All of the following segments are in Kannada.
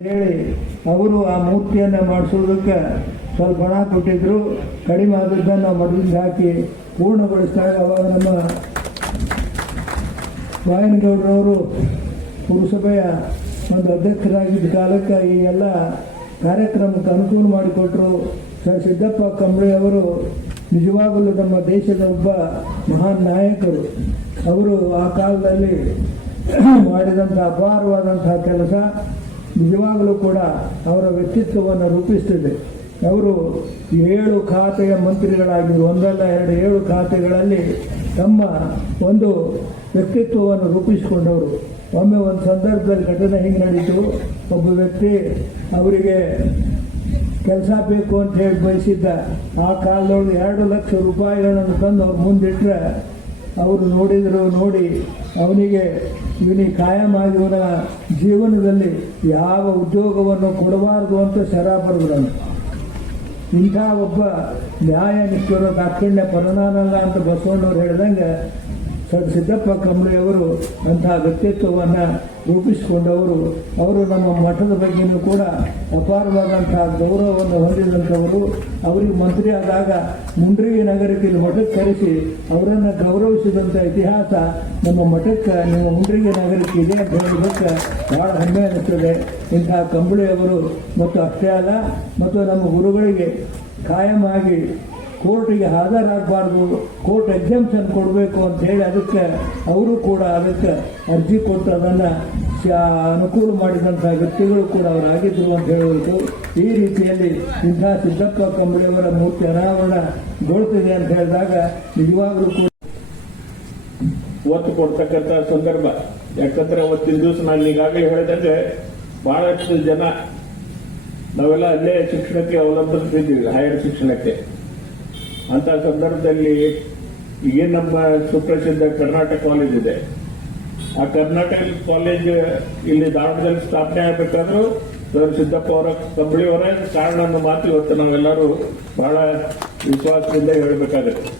ಹೇಳಿ ಅವರು ಆ ಮೂರ್ತಿಯನ್ನು ಮಾಡಿಸೋದಕ್ಕೆ ಸ್ವಲ್ಪ ಹಣ ಕೊಟ್ಟಿದ್ರು. ಕಡಿಮೆ ಆದದ್ದನ್ನು ಮಡಲಿಗೆ ಹಾಕಿ ಪೂರ್ಣಗೊಳಿಸಿದಾಗ ಅವಾಗ ನಮ್ಮ ವಾಯನಗೌಡರವರು ಪುರಸಭೆಯ ಒಂದು ಅಧ್ಯಕ್ಷರಾಗಿದ್ದ ಕಾಲಕ್ಕೆ ಈ ಎಲ್ಲ ಕಾರ್ಯಕ್ರಮಕ್ಕೆ ಅನುಕೂಲ ಮಾಡಿಕೊಟ್ಟರು. ಸರ್ ಸಿದ್ದಪ್ಪ ಕಂಬಳಿ ಅವರು ನಿಜವಾಗಲೂ ನಮ್ಮ ದೇಶದ ಒಬ್ಬ ಮಹಾನ್ ನಾಯಕರು. ಅವರು ಆ ಕಾಲದಲ್ಲಿ ಮಾಡಿದಂಥ ಅಪಾರವಾದಂತಹ ಕೆಲಸ ನಿಜವಾಗಲೂ ಕೂಡ ಅವರ ವ್ಯಕ್ತಿತ್ವವನ್ನು ರೂಪಿಸ್ತಿದೆ. ಅವರು 7 ಖಾತೆಯ ಮಂತ್ರಿಗಳಾಗಿದ್ದರು. ಒಂದಲ್ಲ 7 ಖಾತೆಗಳಲ್ಲಿ ತಮ್ಮ ಒಂದು ವ್ಯಕ್ತಿತ್ವವನ್ನು ರೂಪಿಸಿಕೊಂಡವರು. ಒಮ್ಮೆ ಒಂದು ಸಂದರ್ಭದಲ್ಲಿ ಘಟನೆ ಹಿಂಗೆ ನಡೀತು. ಒಬ್ಬ ವ್ಯಕ್ತಿ ಅವರಿಗೆ ಕೆಲಸ ಬೇಕು ಅಂತ ಹೇಳಿ ಬಯಸಿದ್ದ. ಆ ಕಾಲದೊಳಗೆ 2 ಲಕ್ಷ ರೂಪಾಯಿಗಳನ್ನು ತಂದು ಅವ್ರು ಮುಂದಿಟ್ಟರೆ ಅವರು ನೋಡಿ ಅವನಿಗೆ ಕಾಯಮಾಗಿ ಇವನ ಜೀವನದಲ್ಲಿ ಯಾವ ಉದ್ಯೋಗವನ್ನು ಕೊಡಬಾರದು ಅಂತ ಶರ ಬರೆದ್ರು. ಇಂಥ ಒಬ್ಬ ನ್ಯಾಯನಿಷ್ಠರ ದಾಕ್ಷಿಣ್ಯ ಪರನಾನಲ್ಲ ಅಂತ ಬಸವಣ್ಣವ್ರು ಹೇಳಿದಂಗೆ ಸರ್ ಸಿದ್ದಪ್ಪ ಕಂಬಳಿಯವರು ಅಂತಹ ವ್ಯಕ್ತಿತ್ವವನ್ನು ರೂಪಿಸಿಕೊಂಡವರು. ಅವರು ನಮ್ಮ ಮಠದ ಬಗ್ಗೆಯೂ ಕೂಡ ಅಪಾರವಾದಂತಹ ಗೌರವವನ್ನು ಹೊಂದಿದಂಥವರು. ಅವರಿಗೆ ಮಂತ್ರಿ ಆದಾಗ ಮುಂಡ್ರಿಗಿ ನಗರಕ್ಕೆ ಇಲ್ಲಿ ಮಠಕ್ಕೆ ಕರೆಸಿ ಅವರನ್ನು ಗೌರವಿಸಿದಂಥ ಇತಿಹಾಸ ನಮ್ಮ ಮಠಕ್ಕೆ, ನಿಮ್ಮ ಮುಂಡ್ರಿಗಿ ನಗರಕ್ಕೆ ಇದೆ ಅಂತ ಹೇಳೋದಕ್ಕೆ ಬಹಳ ಹೆಮ್ಮೆ ಅನ್ನಿಸ್ತದೆ. ಇಂತಹ ಕಂಬಳಿಯವರು ಮತ್ತು ಅಷ್ಟೇ ಅಲ್ಲ, ಮತ್ತು ನಮ್ಮ ಗುರುಗಳಿಗೆ ಕಾಯಮಾಗಿ ಕೋರ್ಟಿಗೆ ಹಾಜರಾಗಬಾರ್ದು, ಕೋರ್ಟ್ ಎಕ್ಸಾಮ್ಷನ್ ಕೊಡಬೇಕು ಅಂತ ಹೇಳಿ ಅದಕ್ಕೆ ಅವರು ಕೂಡ ಅದಕ್ಕೆ ಅರ್ಜಿ ಕೊಟ್ಟು ಅದನ್ನು ಅನುಕೂಲ ಮಾಡಿದಂಥ ವ್ಯಕ್ತಿಗಳು ಕೂಡ ಅವರಾಗಿದ್ದರು ಅಂತ ಹೇಳಬೇಕು. ಈ ರೀತಿಯಲ್ಲಿ ಇಂಥ ಸಿದ್ದಪ್ಪ ಕಂಬಳಿಯವರ ಮೂರ್ತಿ ಅನಾವರಣಗೊಳ್ತಿದೆ ಅಂತ ಹೇಳಿದಾಗ ನಿಜವಾಗಲೂ ಕೂಡ ಒತ್ತು ಕೊಡ್ತಕ್ಕಂಥ ಸಂದರ್ಭ. ಯಾಕಂದ್ರೆ ಅವತ್ತಿನ ದಿವಸ ನಾನು ಈಗಾಗಲೇ ಹೇಳಿದಂಗೆ ಬಹಳಷ್ಟು ಜನ ನಾವೆಲ್ಲ ಅಲ್ಲೇ ಶಿಕ್ಷಣಕ್ಕೆ ಅವಲಂಬಿಸಿದ್ದೀವಿ, ಹೈಯರ್ ಶಿಕ್ಷಣಕ್ಕೆ. ಅಂತ ಸಂದರ್ಭದಲ್ಲಿ ಏನು ನಮ್ಮ ಸುಪ್ರಸಿದ್ಧ ಕರ್ನಾಟಕ ಕಾಲೇಜ್ ಇದೆ, ಆ ಕರ್ನಾಟಕ ಕಾಲೇಜ್ ಇಲ್ಲಿ ಧಾರವಾಡದಲ್ಲಿ ಸ್ಥಾಪನೆ ಆಗಬೇಕಾದ್ರೂ ಸರ್ ಸಿದ್ದಪ್ಪ ಅವರ ಕಂಬಳಿಯವರ ಕಾರಣ ಅನ್ನೋ ಮಾತು ಇವತ್ತು ನಾವೆಲ್ಲರೂ ಬಹಳ ವಿಶ್ವಾಸದಿಂದ ಹೇಳಬೇಕಾಗುತ್ತೆ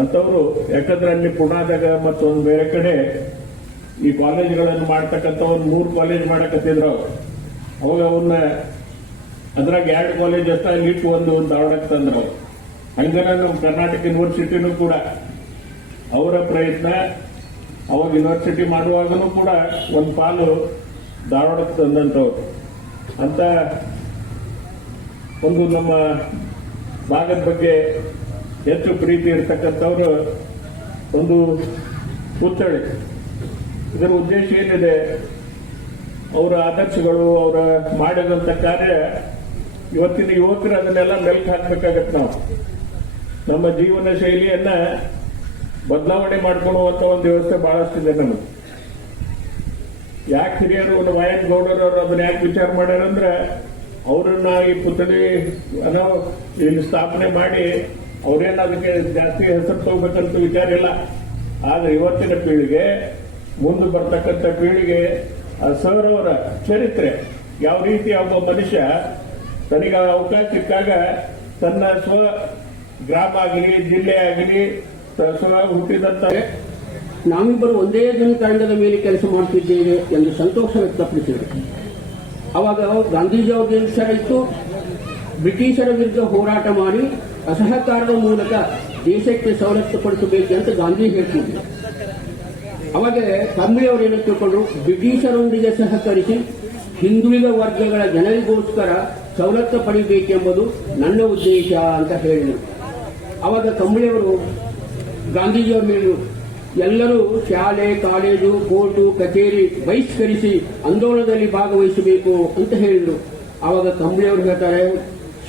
ಅಂತವರು. ಯಾಕಂದ್ರೆ ಅಲ್ಲಿ ಪುಣಾದಾಗ ಮತ್ತೊಂದು ಬೇರೆ ಕಡೆ ಈ ಕಾಲೇಜ್ಗಳನ್ನು ಮಾಡ್ತಕ್ಕಂಥ ಒಂದು 3 ಕಾಲೇಜ್ ಮಾಡಕತ್ತಿದ್ರು. ಅವಾಗ ಅವನ್ನ ಅದ್ರಾಗ 2 ಕಾಲೇಜ್ ಅಷ್ಟ ಅಲ್ಲಿ ಇಟ್ಟು ಒಂದು ಧಾರವಾಡಕ್ಕೆ ತಂದ್ರು. ಹಂಗನ ನಮ್ಮ ಕರ್ನಾಟಕ ಯೂನಿವರ್ಸಿಟಿನೂ ಕೂಡ ಅವರ ಪ್ರಯತ್ನ, ಅವಾಗ ಯೂನಿವರ್ಸಿಟಿ ಮಾಡುವಾಗನೂ ಕೂಡ ಒಂದು ಪಾಲು ಧಾರವಾಡಕ್ಕೆ ತಂದಂಥವ್ರು. ಅಂತ ಒಂದು ನಮ್ಮ ಭಾಗದ ಬಗ್ಗೆ ಹೆಚ್ಚು ಪ್ರೀತಿ ಇರತಕ್ಕಂಥವ್ರು ಒಂದು ಪುತ್ಥಳಿ. ಇದರ ಉದ್ದೇಶ ಏನಿದೆ, ಅವರ ಆದರ್ಶಗಳು, ಅವರ ಮಾಡಿದಂಥ ಕಾರ್ಯ ಇವತ್ತಿನ ಯುವಕರು ಅದನ್ನೆಲ್ಲ ಮೆಲ್ಕು ಹಾಕಬೇಕಾಗತ್ತೆ. ನಾವು ನಮ್ಮ ಜೀವನ ಶೈಲಿಯನ್ನ ಬದಲಾವಣೆ ಮಾಡ್ಕೊಳ್ಳುವಂತ ಒಂದು ವ್ಯವಸ್ಥೆ ಬಹಳಷ್ಟಿದೆ ನಮಗೆ. ಯಾಕೆ ಹಿರಿಯರು ವಾಯನಗೌಡರವರು ಅದನ್ನ ಯಾಕೆ ವಿಚಾರ ಮಾಡ್ಯಾರಂದ್ರೆ, ಅವರನ್ನ ಈ ಪುತ್ಥಳಿ ಇಲ್ಲಿ ಸ್ಥಾಪನೆ ಮಾಡಿ ಅವ್ರೇನು ಅದಕ್ಕೆ ಜಾಸ್ತಿ ಹೆಸರು ತಗೋಬೇಕಂತ ವಿಚಾರ ಇಲ್ಲ. ಆದ್ರೆ ಇವತ್ತಿನ ಪೀಳಿಗೆ, ಮುಂದೆ ಬರ್ತಕ್ಕಂಥ ಪೀಳಿಗೆ ಸರ್ ಅವರ ಚರಿತ್ರೆ ಯಾವ ರೀತಿ ಒಬ್ಬ ಮನುಷ್ಯ ತನಗೆ ಅವಕಾಶ ಸಿಕ್ಕಾಗ ತನ್ನ ಸ್ವ ಗ್ರಾಮ ಆಗಲಿ, ಜಿಲ್ಲೆ ಆಗಲಿ, ಸ್ವ ಹುಟ್ಟಿದಂತ ನಾವಿಬ್ಬರು ಒಂದೇ ತಂಡದ ಮೇಲೆ ಕೆಲಸ ಮಾಡುತ್ತಿದ್ದೇವೆ ಎಂದು ಸಂತೋಷ ವ್ಯಕ್ತಪಡಿಸಿದರು. ಅವಾಗ ಗಾಂಧೀಜಿ ಅವರಿಗೆ ವಿಚಾರ ಇತ್ತು, ಬ್ರಿಟಿಷರ ವಿರುದ್ಧ ಹೋರಾಟ ಮಾಡಿ ಅಸಹಕಾರದ ಮೂಲಕ ದೇಶಕ್ಕೆ ಸವಲತ್ತು ಪಡಿಸಬೇಕೆಂದು ಗಾಂಧಿ ಹೇಳ್ತಿದ್ರು. ಅವಾಗ ಕಂಬಳಿ ಅವರು ಏನು ತಿಳ್ಕೊಂಡ್ರು, ಬ್ರಿಟಿಷರೊಂದಿಗೆ ಸಹಕರಿಸಿ ಹಿಂದುಳಿದ ವರ್ಗಗಳ ಜನರಿಗೋಸ್ಕರ ಸವಲತ್ತು ಪಡಿಬೇಕೆಂಬುದು ನನ್ನ ಉದ್ದೇಶ ಅಂತ ಹೇಳಿದರು. ಅವಾಗ ಕಂಬಳಿಯವರು ಗಾಂಧೀಜಿಯವ್ರ ಮೇಲೆ ಎಲ್ಲರೂ ಶಾಲೆ, ಕಾಲೇಜು, ಕೋರ್ಟು, ಕಚೇರಿ ಬಹಿಷ್ಕರಿಸಿ ಆಂದೋಲನದಲ್ಲಿ ಭಾಗವಹಿಸಬೇಕು ಅಂತ ಹೇಳಿದರು. ಅವಾಗ ಕಂಬಳಿಯವರು ಹೇಳ್ತಾರೆ,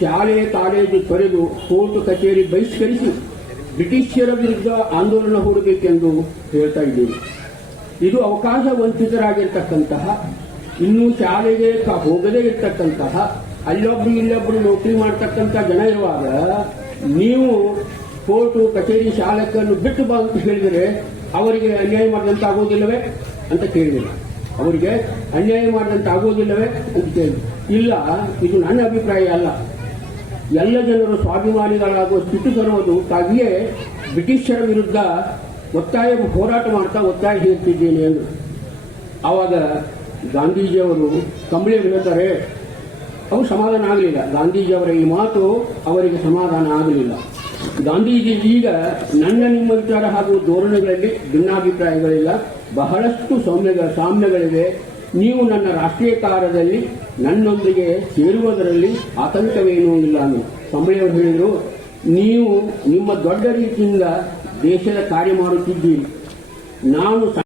ಶಾಲೆ, ಕಾಲೇಜು ತೊರೆದು ಕೋರ್ಟು, ಕಚೇರಿ ಬಹಿಷ್ಕರಿಸಿ ಬ್ರಿಟಿಷರ ವಿರುದ್ಧ ಆಂದೋಲನ ಹೂಡಬೇಕೆಂದು ಹೇಳ್ತಾ ಇದ್ದೀವಿ. ಇದು ಅವಕಾಶ ವಂಚಿತರಾಗಿರ್ತಕ್ಕಂತಹ, ಇನ್ನೂ ಶಾಲೆಗೆ ಹೋಗದೇ ಇರ್ತಕ್ಕಂತಹ, ಅಲ್ಲೊಬ್ರು ಇಲ್ಲೊಬ್ರು ನೌಕರಿ ಮಾಡ್ತಕ್ಕಂಥ ಜನ ಇರುವಾಗ ನೀವು ಕೋರ್ಟು, ಕಚೇರಿ, ಶಾಲೆಗಳನ್ನು ಬಿಟ್ಟು ಬಾ ಅಂತ ಹೇಳಿದರೆ ಅವರಿಗೆ ಅನ್ಯಾಯ ಮಾಡಿದಂತ ಆಗೋದಿಲ್ಲವೇ ಅಂತ ಕೇಳಿದರು. ಅವರಿಗೆ ಅನ್ಯಾಯ ಮಾಡಿದಂತ ಆಗೋದಿಲ್ಲವೇ ಅಂತ ಕೇಳಿದ್ರು. ಇಲ್ಲ, ಇದು ನನ್ನ ಅಭಿಪ್ರಾಯ ಅಲ್ಲ. ಎಲ್ಲ ಜನರು ಸ್ವಾಭಿಮಾನಿಗಳಾಗುವ ಸ್ಥಿತಿ ತರುವುದಕ್ಕಾಗಿಯೇ ಬ್ರಿಟಿಷರ ವಿರುದ್ಧ ಹೋರಾಟ ಮಾಡ್ತಾ ಒತ್ತಾಯ ಹೇರ್ತಿದ್ದೇನೆ ಎಂದು. ಆವಾಗ ಗಾಂಧೀಜಿಯವರು ಕಂಬಳಿಯವರು ಹೇಳ್ತಾರೆ, ಅವು ಸಮಾಧಾನ ಆಗಲಿಲ್ಲ. ಗಾಂಧೀಜಿಯವರ ಈ ಮಾತು ಅವರಿಗೆ ಸಮಾಧಾನ ಆಗಲಿಲ್ಲ. ಗಾಂಧೀಜಿ ಈಗ ನನ್ನ ನಿಮ್ಮ ವಿಚಾರ ಹಾಗೂ ಧೋರಣೆಗಳಲ್ಲಿ ಭಿನ್ನಾಭಿಪ್ರಾಯಗಳಿಲ್ಲ, ಬಹಳಷ್ಟು ಸಾಮ್ಯಗಳಿವೆ. ನೀವು ನನ್ನ ರಾಷ್ಟ್ರೀಯ ಕಾರ್ಯದಲ್ಲಿ ನನ್ನೊಂದಿಗೆ ಸೇರುವುದರಲ್ಲಿ ಆತಂಕವೇನೂ ಇಲ್ಲ ಅಂತ ಕಂಬಳಿಯವರು ಹೇಳಿದರು. ನೀವು ನಿಮ್ಮ ದೊಡ್ಡ ರೀತಿಯಿಂದ ದೇಶದ ಕಾರ್ಯ ಮಾಡುತ್ತಿದ್ದೀರಿ, ನಾನು